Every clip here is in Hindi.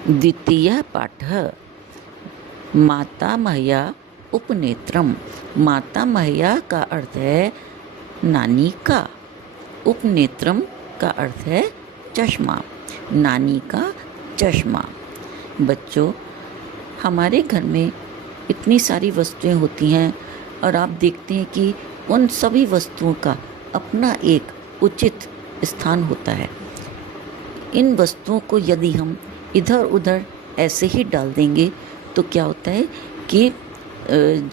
द्वितीयः पाठः मातामह्या उपनेत्रम। मातामह्या का अर्थ है नानी का, उपनेत्रम का अर्थ है चश्मा, नानी का चश्मा। बच्चों, हमारे घर में इतनी सारी वस्तुएं होती हैं और आप देखते हैं कि उन सभी वस्तुओं का अपना एक उचित स्थान होता है। इन वस्तुओं को यदि हम इधर उधर ऐसे ही डाल देंगे तो क्या होता है कि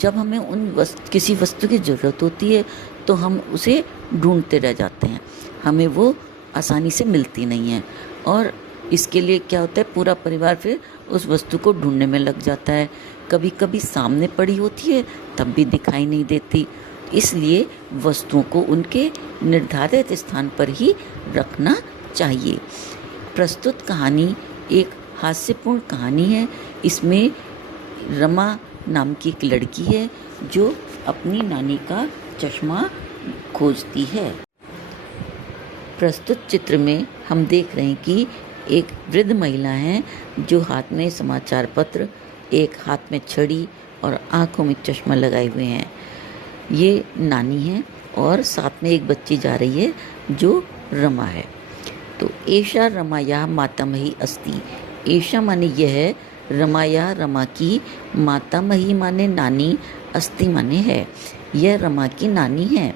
जब हमें किसी वस्तु की ज़रूरत होती है तो हम उसे ढूंढते रह जाते हैं, हमें वो आसानी से मिलती नहीं है और इसके लिए क्या होता है, पूरा परिवार फिर उस वस्तु को ढूंढने में लग जाता है। कभी कभी सामने पड़ी होती है तब भी दिखाई नहीं देती, इसलिए वस्तुओं को उनके निर्धारित स्थान पर ही रखना चाहिए। प्रस्तुत कहानी एक हास्यपूर्ण कहानी है। इसमें रमा नाम की एक लड़की है जो अपनी नानी का चश्मा खोजती है। प्रस्तुत चित्र में हम देख रहे हैं कि एक वृद्ध महिला है जो हाथ में समाचार पत्र, एक हाथ में छड़ी और आंखों में चश्मा लगाए हुए हैं। ये नानी है और साथ में एक बच्ची जा रही है जो रमा है। तो एषा रमाया मातामही अस्ति। एषा माने यह है, रमाया रमा की, मातामही माने नानी, अस्ति माने है, यह रमा की नानी है।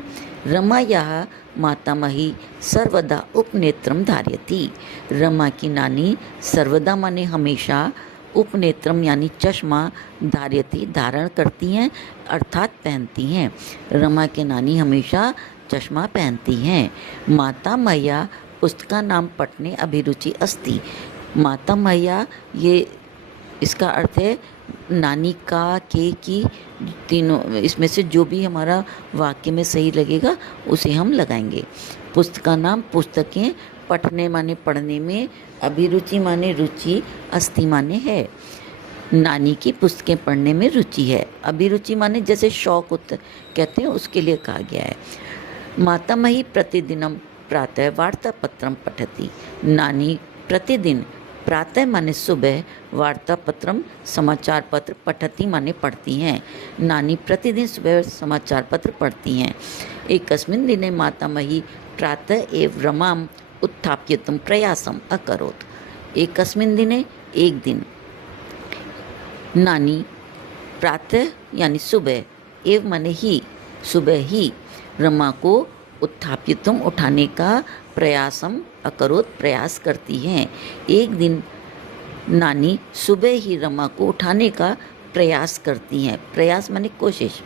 रमाया मातामही सर्वदा उपनेत्रम धारयति। रमा की नानी सर्वदा माने हमेशा, उपनेत्रम यानी चश्मा, धारयति धारण करती हैं अर्थात पहनती हैं। रमा के नानी हमेशा चश्मा पहनती हैं। मातामह्या पुस्तका नाम पठने अभिरुचि अस्ति। मातामह्या ये इसका अर्थ है नानी का, के की, तीनों इसमें से जो भी हमारा वाक्य में सही लगेगा उसे हम लगाएंगे। पुस्तका नाम पुस्तकें, पठने माने पढ़ने में, अभिरुचि माने रुचि, अस्ति माने है। नानी की पुस्तकें पढ़ने में रुचि है, अभिरुचि माने जैसे शौक कहते हैं उसके लिए कहा गया है। मातामही प्रतिदिनम प्रातः वार्तापत्रम पठति। नानी प्रतिदिन, प्रातः माने सुबह, वार्तापत्रम समाचार पत्र, पठति माने पढ़ती हैं। नानी प्रतिदिन सुबह समाचार पत्र पढ़ती हैं। एकस्मिन् दिने मातामही प्रातः एव रमाम उत्थाप्यतुं प्रयासम अकरोत्। एकस्मिन् दिने एक दिन नानी प्रातः यानी सुबह, एव माने ही, सुबह ही, रमा को उत्थाप्यतुम उठाने का, प्रयासम अकरोत प्रयास करती हैं। एक दिन नानी सुबह ही रमा को उठाने का प्रयास करती हैं। प्रयास माने कोशिश।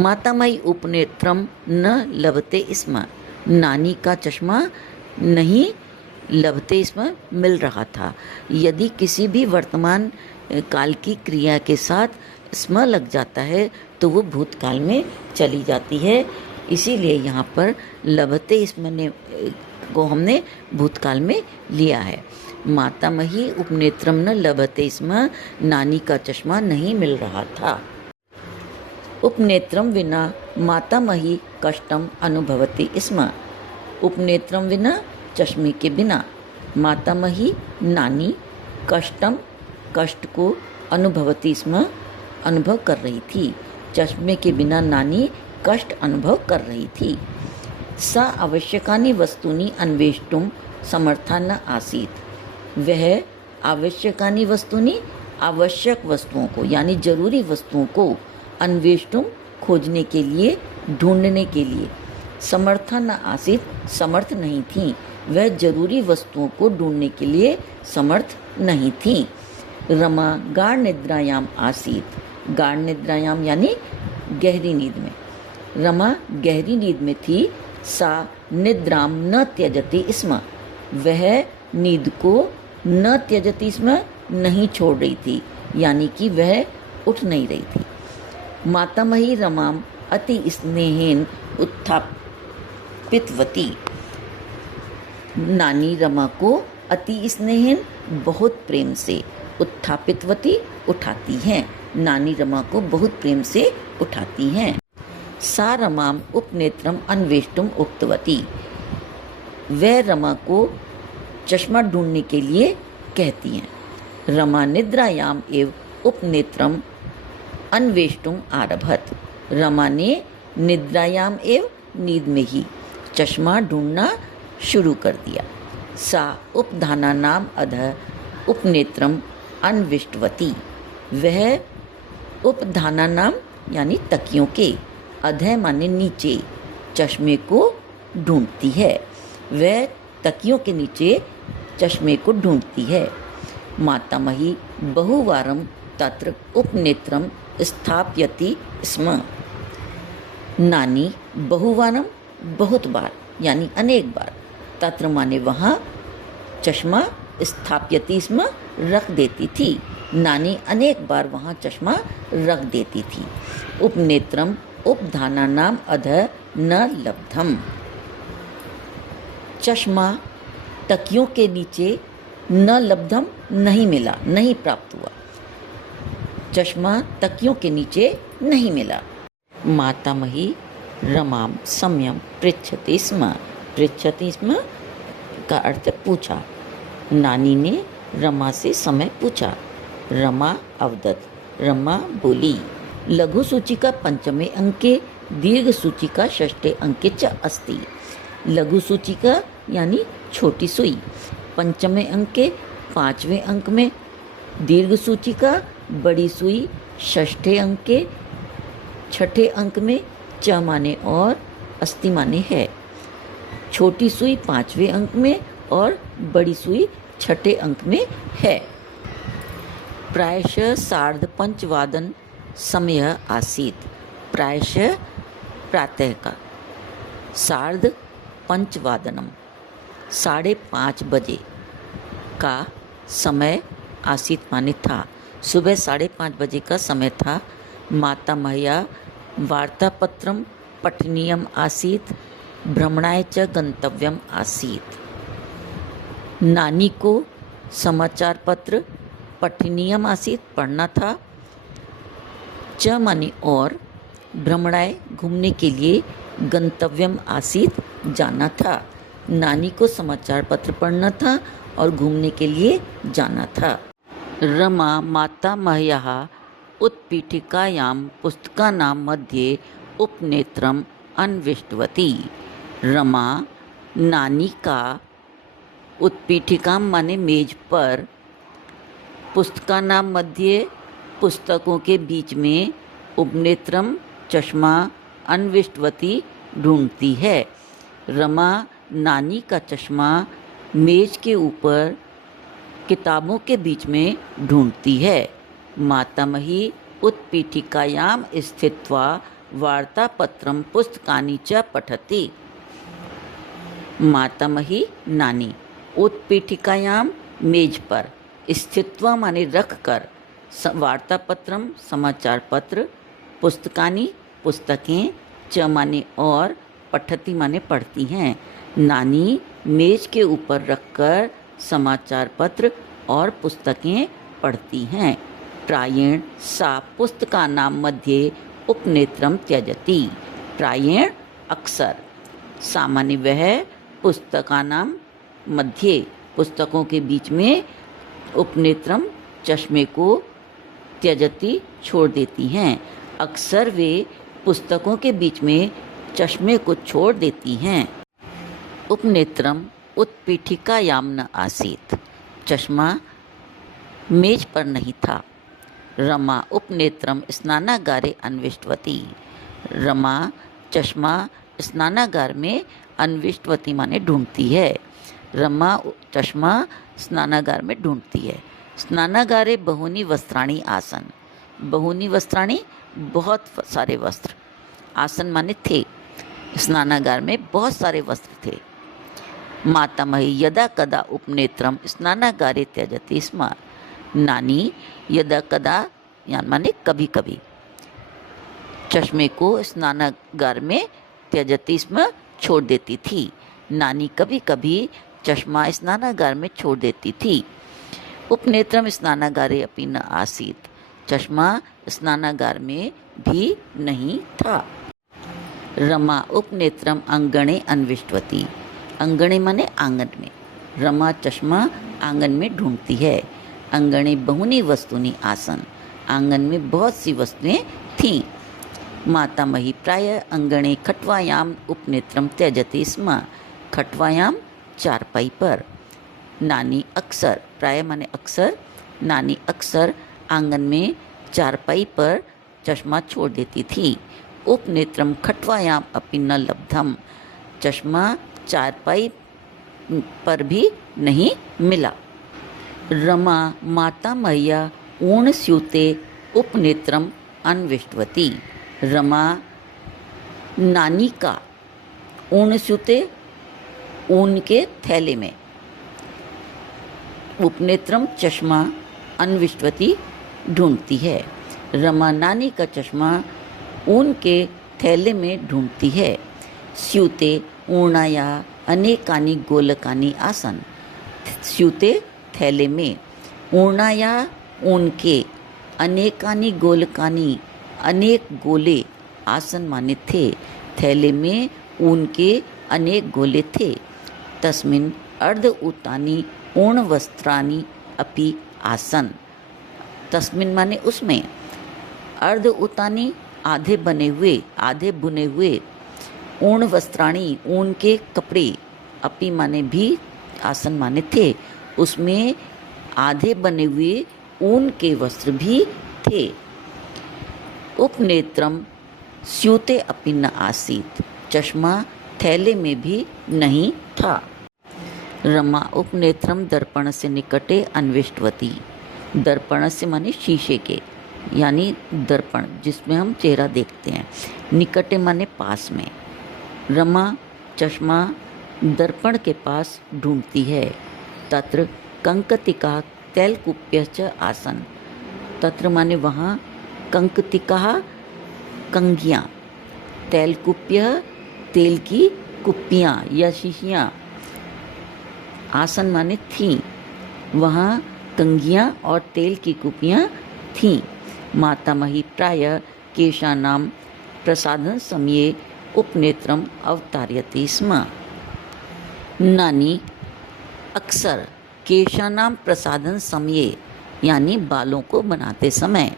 मातामही उपनेत्रम न लभते स्म। नानी का चश्मा नहीं लभते स्म मिल रहा था। यदि किसी भी वर्तमान काल की क्रिया के साथ स्म लग जाता है तो वो भूतकाल में चली जाती है, इसीलिए यहाँ पर लभते स्म को हमने भूतकाल में लिया है। मातामही उपनेत्रम न लभते स्म, नानी का चश्मा नहीं मिल रहा था। उपनेत्रम विना मातामही कष्टम अनुभवती स्म। उपनेत्रम विना, चश्मे के बिना, मातामही नानी कष्टम कष्ट को अनुभवती स्म अनुभव कर रही थी। चश्मे के बिना नानी कष्ट अनुभव कर रही थी। सा आवश्यकानि वस्तूनि अन्वेष्टुम समर्था न आसीत्। वह आवश्यकानि वस्तूनि, आवश्यक वस्तुओं को यानी जरूरी वस्तुओं को, अन्वेष्टुम खोजने के लिए, ढूंढने के लिए, समर्था न आसीत् समर्थ नहीं थी। वह जरूरी वस्तुओं को ढूंढने के लिए समर्थ नहीं थी। रमा गाढ़ निद्रायाम आसीत्। गाढ़ निद्रायाम यानी गहरी नींद में। रमा गहरी नींद में थी। सा निद्राम न त्यजति स्म। वह नींद को न त्यजति स्म नहीं छोड़ रही थी, यानी कि वह उठ नहीं रही थी। मातामही रमाम अति स्नेहेन उत्थापितवती। नानी रमा को अति स्नेहेन बहुत प्रेम से, उत्थापितवती उठाती हैं। नानी रमा को बहुत प्रेम से उठाती हैं। सा रमाम उपनेत्रम अन्वेष्टुम उक्तवती। वह रमा को चश्मा ढूंढने के लिए कहती हैं। रमा निद्रायाम एव उपनेत्रम अन्वेष्टुम आरभत। रमा ने निद्रायाम एव नींद में ही चश्मा ढूंढना शुरू कर दिया। सा उपधाना नाम अधः उपनेत्रम अन्विष्टवती। वह उपधाना नाम यानी तकियों के, अधः माने नीचे, चश्मे को ढूंढती है। वह तकियों के नीचे चश्मे को ढूंढती है। मातामही बहुवारम तत्र उपनेत्रम स्थापयति स्म। नानी बहुवारम बहुत बार यानी अनेक बार, तत्र माने वहाँ, चश्मा स्थापयति स्म रख देती थी। नानी अनेक बार वहाँ चश्मा रख देती थी। उपनेत्रम उपधाना नाम अधः न लब्धम। चश्मा तकियों के नीचे न लब्धम नहीं मिला, नहीं प्राप्त हुआ। चश्मा तकियों के नीचे नहीं मिला। मातामही रमाम सम्यम पृच्छति स्म। पृच्छति स्म का अर्थ पूछा। नानी ने रमा से समय पूछा। रमा अवदत, रमा बोली। लघु सूचिका पंचमे अंके दीर्घ सूचिका षष्ठे अंके च अस्ति। लघु सूचिका यानी छोटी सुई पंचमे अंके पाँचवें अंक में, दीर्घ सूचिका बड़ी सुई षष्ठे अंके छठे अंक में, च माने और, अस्ति माने है। छोटी सुई पाँचवें अंक में और बड़ी सुई छठे अंक में है। प्रायशः 5:30 समय आसीत। प्रायशः प्रातः का, 5:30 5:30 बजे का समय आसीत माने था। सुबह 5:30 बजे का समय था। मातामह्या वार्तापत्रम पठनीयम आसीत भ्रमणाय च गंतव्यम आसीत। नानी को समाचार पत्र पठनीयम आसीत पढ़ना था। च माने और, भ्रमणाय घूमने के लिए, गंतव्यम आसीत जाना था। नानी को समाचार पत्र पढ़ना था और घूमने के लिए जाना था। रमा मातामह्याः उत्पीठिकायां पुस्तकानां मध्ये उपनेत्रम अन्विष्टवती। रमा नानी का उत्पीठिका माने मेज पर, पुस्तकानां मध्ये पुस्तकों के बीच में, उपनेत्रम चश्मा, अन्विष्टवती ढूंढती है। रमा नानी का चश्मा मेज के ऊपर किताबों के बीच में ढूंढती है। मातामही उत्पीठिकायाम स्थित्वा वार्तापत्रम पुस्तकानि च पठति। मातामही नानी उत्पीठिकायाम मेज पर, स्थित्वा माने रख कर, वार्तापत्रम समाचार पत्र, पुस्तकानि पुस्तकें, च माने और, पठति माने पढ़ती हैं। नानी मेज के ऊपर रखकर समाचार पत्र और पुस्तकें पढ़ती हैं। प्रायेण सा पुस्तकानां मध्ये उपनेत्रम त्यजति। प्रायेण अक्सर, सामान्य वह पुस्तकानां मध्ये पुस्तकों के बीच में, उपनेत्रम चश्मे को, त्यजति छोड़ देती हैं। अक्सर वे पुस्तकों के बीच में चश्मे को छोड़ देती हैं। उपनेत्रम उत्पीठिकायां न आसीत। चश्मा मेज पर नहीं था। रमा उपनेत्रम स्नानागारे अन्विष्टवती। रमा चश्मा स्नानागार में अन्विष्टवती माने ढूंढती है। रमा चश्मा स्नानागार में ढूंढती है। स्नानागारे बहूनि वस्त्राणि आसन। बहूनि वस्त्राणि बहुत सारे वस्त्र, आसन माने थे। स्नानागार में बहुत सारे वस्त्र थे। मातामही यदा कदा उपनेत्रम स्नानागारे त्यजति स्म। नानी यदा कदा यानी माने कभी कभी चश्मे को स्नानागार में त्यजति स्म छोड़ देती थी। नानी कभी कभी चश्मा स्नानागार में छोड़ देती थी। उपनेत्रम स्नानागारे अपि न आसीत। चश्मा स्नानागार में भी नहीं था। रमा उपनेत्रम अंगणे अन्विष्टवती। अंगणे माने आंगन में, रमा चश्मा आंगन में ढूंढती है। अंगणे बहुनी वस्तुनि आसन, आंगन में बहुत सी वस्तुएं थीं। मातामही प्राय अंगणे खटवायाम उपनेत्रम त्यजति स्म, खटवायाम चारपाई पर। नानी अक्सर, प्राय माने अक्सर, नानी अक्सर आंगन में चारपाई पर चश्मा छोड़ देती थी। उपनेत्रम खटवायाम अपि न लब्धम, चश्मा चारपाई पर भी नहीं मिला। रमा माता मैया ऊण स्यूते उपनेत्रम अन्विष्टवती, रमा नानी का ऊण स्यूते, ऊन के थैले में, उपनेत्रम चश्मा, अन्विष्टवती ढूंढती है। रमा नानी का चश्मा ऊन के थैले में ढूंढती है। स्यूते ऊर्णाया अनेकानि गोलकानि आसन, स्यूते थैले में, ऊर्णाया ऊन के, अनेकानि गोलकानि अनेक गोले, आसन माने थे, थैले में ऊन के अनेक गोले थे। तस्मिन् अर्ध उतानि ऊर्ण वस्त्राणि अपि आसन, तस्मिन् माने उसमें, अर्ध उतानी आधे बने हुए, आधे बुने हुए, ऊर्ण वस्त्राणी ऊन के कपड़े, अपि माने भी, आसन माने थे, उसमें आधे बने हुए ऊन के वस्त्र भी थे। उपनेत्रम स्यूते अपि न आसीत, चश्मा थैले में भी नहीं था। रमा उपनेत्रम दर्पण से निकटे अन्विष्टवती, दर्पण से माने शीशे के, यानी दर्पण जिसमें हम चेहरा देखते हैं, निकटे माने पास में। रमा चश्मा दर्पण के पास ढूंढती है। तत्र कंकतिका तैलकुप्य च आसन, तत्र माने वहाँ, कंकतिका कंगियाँ, तैलकुप्य तेल की कुप्पियाँ या शीशियाँ, आसन माने थीं, वहाँ कंगियाँ और तेल की कुप्पियाँ थीं। मातामही प्राय केशानां प्रसाधन समये उपनेत्रम अवतारयति स्म, नानी अक्सर केशानां प्रसाधन समये यानी बालों को बनाते समय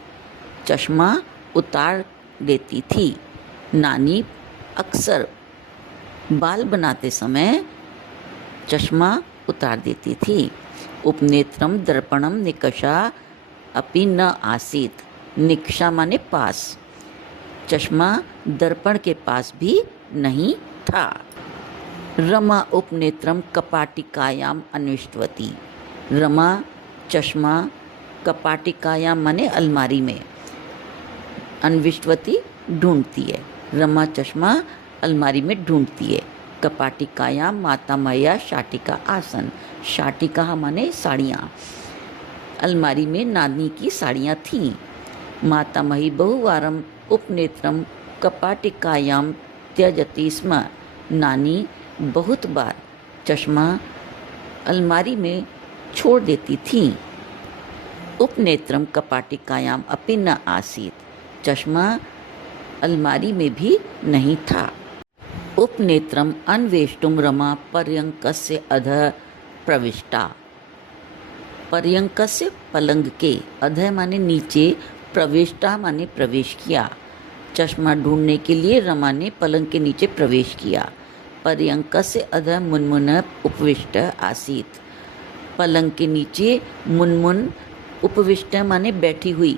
चश्मा उतार देती थी। नानी अक्सर बाल बनाते समय चश्मा उतार देती थी। उपनेत्रम दर्पणम निकषा अपि न आसीत, निकषा माने पास, चश्मा दर्पण के पास भी नहीं था। रमा उपनेत्रम कपाटिकायाम अन्विष्टवती, रमा चश्मा कपाटिकायाम माने अलमारी में, अन्विष्टवती ढूंढती है। रमा चश्मा अलमारी में ढूंढती है। कपाटिकायाम मातामह्या शाटिका आसन, शाटिका माने साड़ियाँ, अलमारी में नानी की साड़ियाँ थीं। मातामही बहुवारम उपनेत्रम कपाटिकायाम त्यजति स्म, नानी बहुत बार चश्मा अलमारी में छोड़ देती थीं। उपनेत्रम कपाटिकायाम अपि न आसीत, चश्मा अलमारी में भी नहीं था। उपनेत्रम अन्वेष्टुम रमा पर्यंकस्य अधः प्रविष्टा, पर्यंकस्य पलंग के, अधः माने नीचे, प्रविष्टा माने प्रवेश किया। चश्मा ढूंढने के लिए रमा ने पलंग के नीचे प्रवेश किया। पर्यंकस्य अधः मुनमुन उपविष्ट आसीत, पलंग के नीचे मुनमुन, उपविष्ट माने बैठी हुई,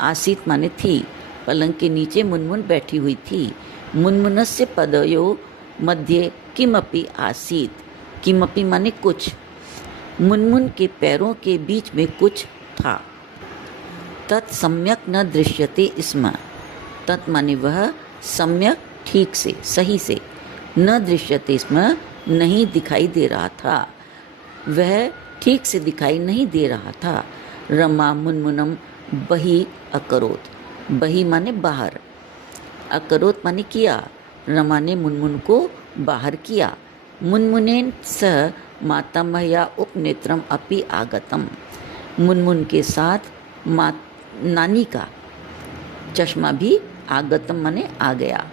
आसीत माने थी, पलंग के नीचे मुनमुन बैठी हुई थी। मुनमुनस्य पदयो मध्ये किमपि आसीत, किमपि माने कुछ, मुनमुन के पैरों के बीच में कुछ था। तत् सम्यक न दृश्यते स्म, तत् माने वह, सम्यक ठीक से, सही से, न दृश्यते स्म नहीं दिखाई दे रहा था, वह ठीक से दिखाई नहीं दे रहा था। रमा मुनमुनम बही अकरोत, बही माने बाहर, अकरोत माने किया, रमा ने मुनमुन को बाहर किया। मुनमुनेन सह मातामह्या उपनेत्रम अपि आगतम, मुनमुन के साथ नानी का चश्मा भी आगतम माने आ गया।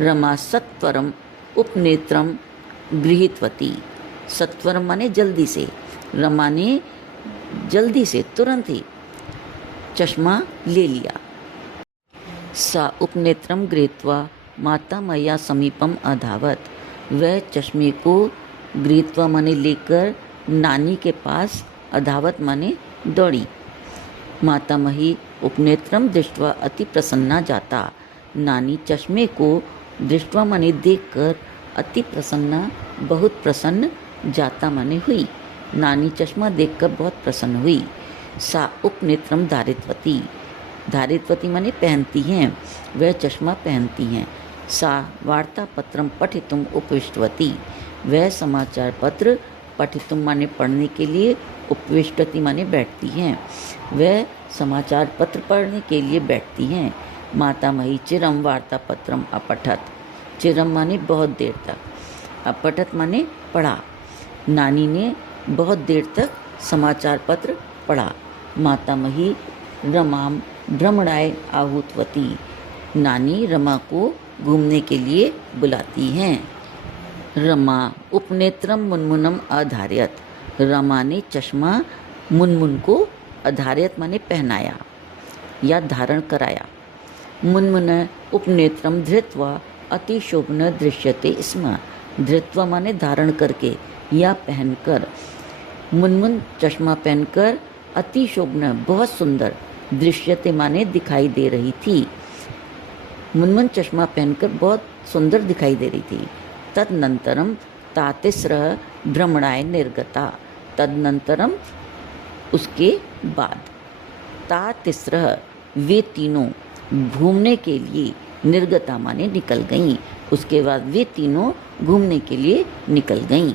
रमा सत्वरम उपनेत्रम गृहीतवती, सत्वरम माने जल्दी से, रमा ने जल्दी से, तुरंत ही चश्मा ले लिया। सा उपनेत्रम गृहीत्वा माता मैया समीपम अधावत, वह चश्मे को गृहीत्वा माने लेकर नानी के पास, अधावत माने दौड़ी। मातामही उपनेत्रम दृष्ट्वा अति प्रसन्ना जाता, नानी चश्मे को दृष्ट्वा माने देखकर अति प्रसन्ना बहुत प्रसन्न, जाता माने हुई, नानी चश्मा देखकर बहुत प्रसन्न हुई। सा उपनेत्रम धारितवती, धारितवती माने पहनती हैं, वह चश्मा पहनती हैं। सा वार्ता पत्रम पठितुम उपविष्टवती, वह समाचार पत्र पठितुम माने पढ़ने के लिए, उपविष्टवती माने बैठती हैं, वह समाचार पत्र पढ़ने के लिए बैठती हैं। मातामही चिरम वार्ता पत्रम अपठत, चिरम माने बहुत देर तक, अपठत माने पढ़ा, नानी ने बहुत देर तक समाचार पत्र पढ़ा। मातामही रमाम भ्रमणाय आहूतवती, नानी रमा को घूमने के लिए बुलाती हैं। रमा उपनेत्रम मुनमुनम अधार्यत, रमा ने चश्मा मुनमुन को अधार्यत माने पहनाया या धारण कराया। मुनमुन उपनेत्रम धृत्वा अतिशोभन दृश्यते स्म, धृत्वा माने धारण करके या पहनकर, मुनमुन चश्मा पहनकर अतिशोभन बहुत सुंदर, दृश्यते माने दिखाई दे रही थी, मुनमुन चश्मा पहनकर बहुत सुंदर दिखाई दे रही थी। तदनंतरम तातिस्रः भ्रमणाय निर्गता, तदनंतरम उसके बाद, तातिस्रः वे तीनों घूमने के लिए, निर्गता माने निकल गईं, उसके बाद वे तीनों घूमने के लिए निकल गईं।